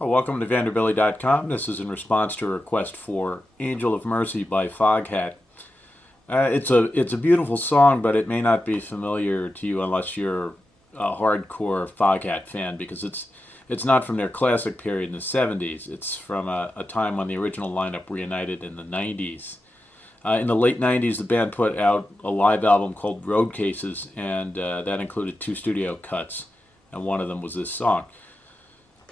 Oh, welcome to Vanderbilly.com. This is in response to a request for Angel of Mercy by Foghat. It's a beautiful song, but it may not be familiar to you unless you're a hardcore Foghat fan, because it's not from their classic period in the 70s. It's from a time when the original lineup reunited in the 90s. In the late 90s, the band put out a live album called Road Cases, and that included two studio cuts, and one of them was this song.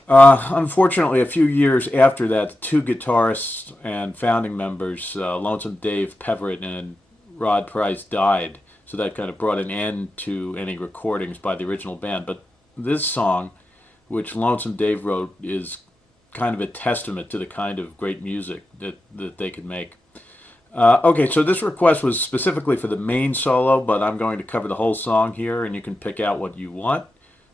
Unfortunately, a few years after that, the two guitarists and founding members, Lonesome Dave Peverett and Rod Price, died. So that kind of brought an end to any recordings by the original band. But this song, which Lonesome Dave wrote, is kind of a testament to the kind of great music that they could make. Okay, so this request was specifically for the main solo, but I'm going to cover the whole song here, and you can pick out what you want.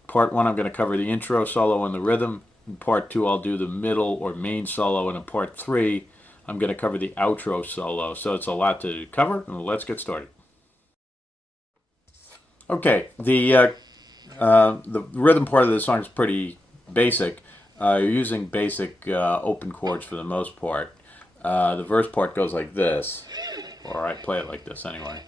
Part one, I'm going to cover the intro solo and the rhythm. In part two, I'll do the middle or main solo. And in part three, I'm going to cover the outro solo. So it's a lot to cover, and let's get started. Okay, the rhythm part of the song is pretty basic. You're using basic open chords for the most part. The verse part goes like this, or I play it like this anyway.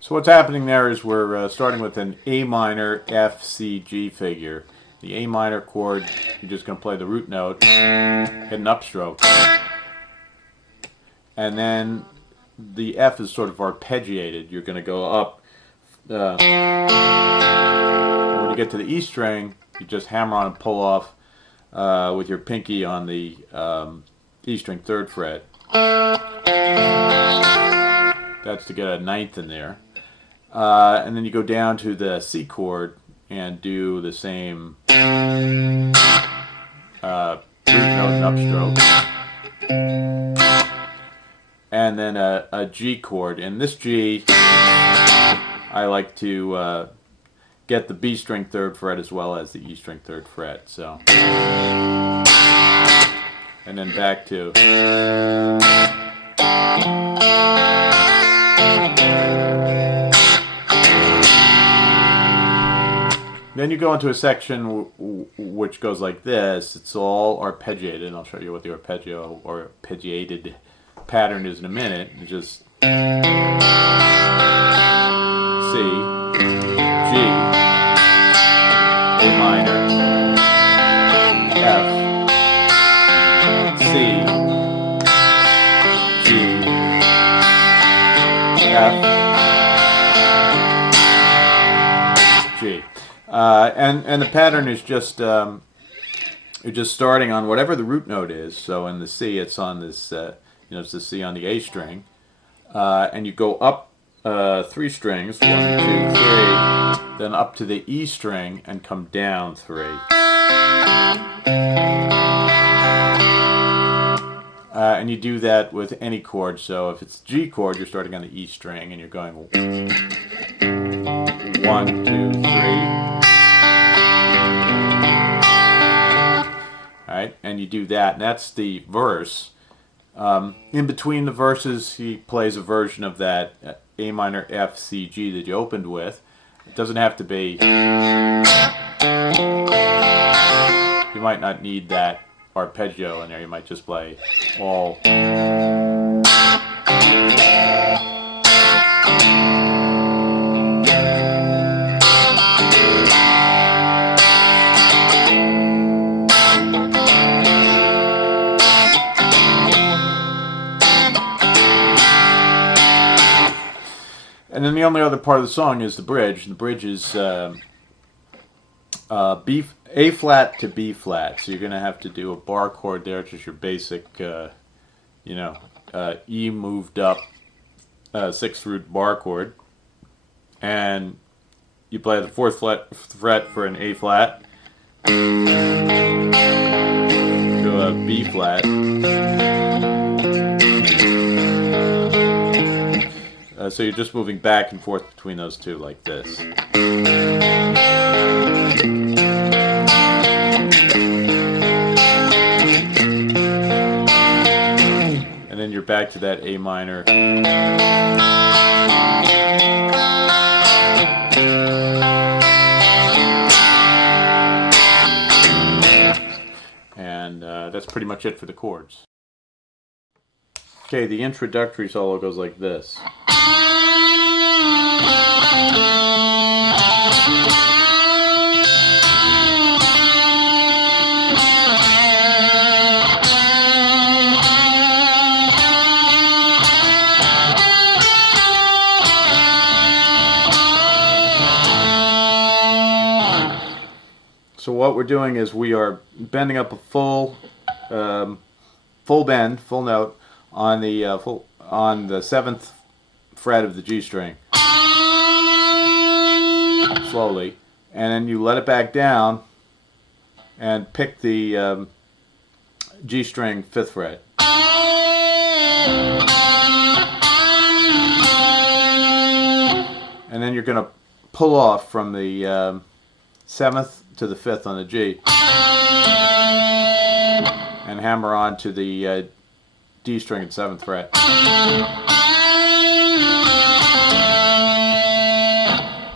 So what's happening there is we're starting with an A minor F C G figure. The A minor chord, you're just going to play the root note, hit an upstroke, and then the F is sort of arpeggiated. You're going to go up. When you get to the E string, you just hammer on and pull off with your pinky on the E string 3rd fret. That's to get a ninth in there. And then you go down to the C chord and do the same root note and upstroke. And then a G chord. And this G, I like to get the B string 3rd fret as well as the E string 3rd fret. So, and then back to. Then you go into a section which goes like this. It's all arpeggiated, and I'll show you what the arpeggio or arpeggiated pattern is in a minute. It's just C, G, A minor, F, C, G, F, G. And the pattern is just you're just starting on whatever the root note is. So in the C, it's on this it's the C on the A string, and you go up 3 strings, 1, 2, 3, then up to the E string and come down 3. And you do that with any chord. So if it's G chord, you're starting on the E string and you're going 1, 2, 3. Right, and you do that, and that's the verse. In between the verses, he plays a version of that A minor F C G that you opened with. It doesn't have to be. You might not need that arpeggio in there. You might just play all. And then the only other part of the song is the bridge. The bridge is A flat to B flat. So you're going to have to do a bar chord there, just your basic, E moved up 6th root bar chord. And you play the 4th fret for an A flat to a B flat. So you're just moving back and forth between those two like this. And then you're back to that A minor. And that's pretty much it for the chords. Okay, the introductory solo goes like this. So what we're doing is we are bending up a full bend, full note on the 7th fret of the G string, slowly, and then you let it back down and pick the G string 5th fret. And then you're going to pull off from the 7th to the 5th on the G and hammer on to the D string at 7th fret.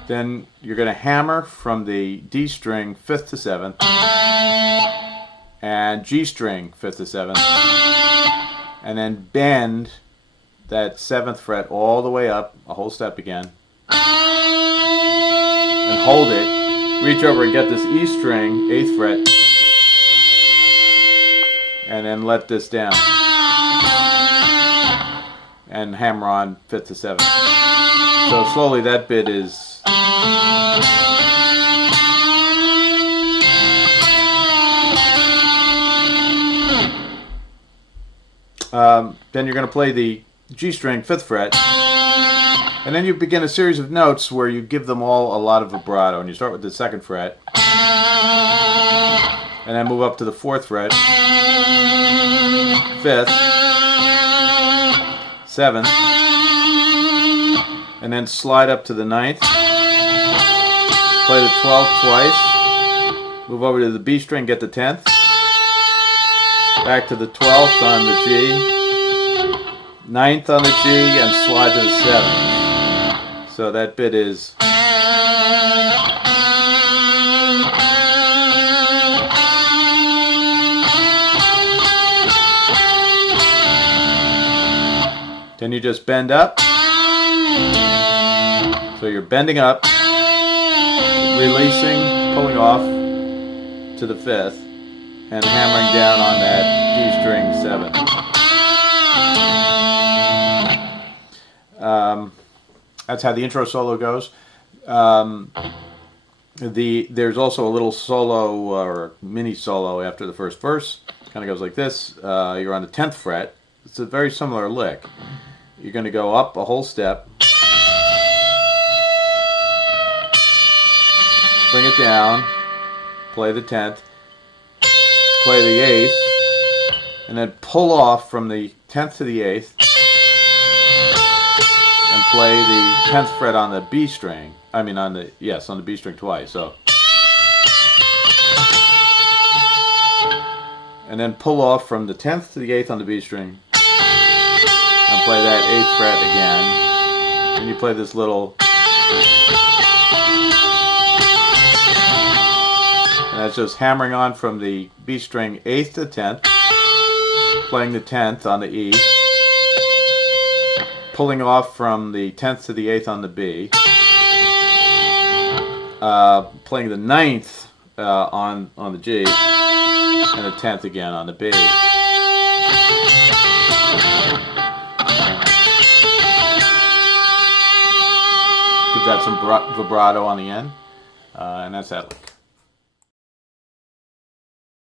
Then you're going to hammer from the D string 5th to 7th and G string 5th to 7th, and then bend that 7th fret all the way up a whole step again and hold it. Reach over and get this E string, 8th fret, and then let this down and hammer on 5th to 7th. So slowly that bit is then you're going to play the G string 5th fret, and then you begin a series of notes where you give them all a lot of vibrato, and you start with the 2nd fret and then move up to the 4th fret, 5th, 7th, and then slide up to the 9th, play the 12th twice, move over to the B string, get the 10th, back to the 12th on the G, 9th on the G, and slide to the 7th. So that bit is then you just bend up. So you're bending up, releasing, pulling off to the 5th, and hammering down on that G string 7. That's how the intro solo goes. There's also a little solo or mini solo after the first verse. Kind of goes like this. You're on the 10th fret. It's a very similar lick. You're going to go up a whole step, bring it down, play the 10th, play the 8th, and then pull off from the 10th to the 8th and play the 10th fret on the B string. I mean on the B string twice. So, and then pull off from the 10th to the 8th on the B string and play that 8th fret again. And you play this little, and that's just hammering on from the B string 8th to 10th, playing the 10th on the E, pulling off from the 10th to the 8th on the B, playing the 9th on the G, and the 10th again on the B. Give that some vibrato on the end, and that's that lick.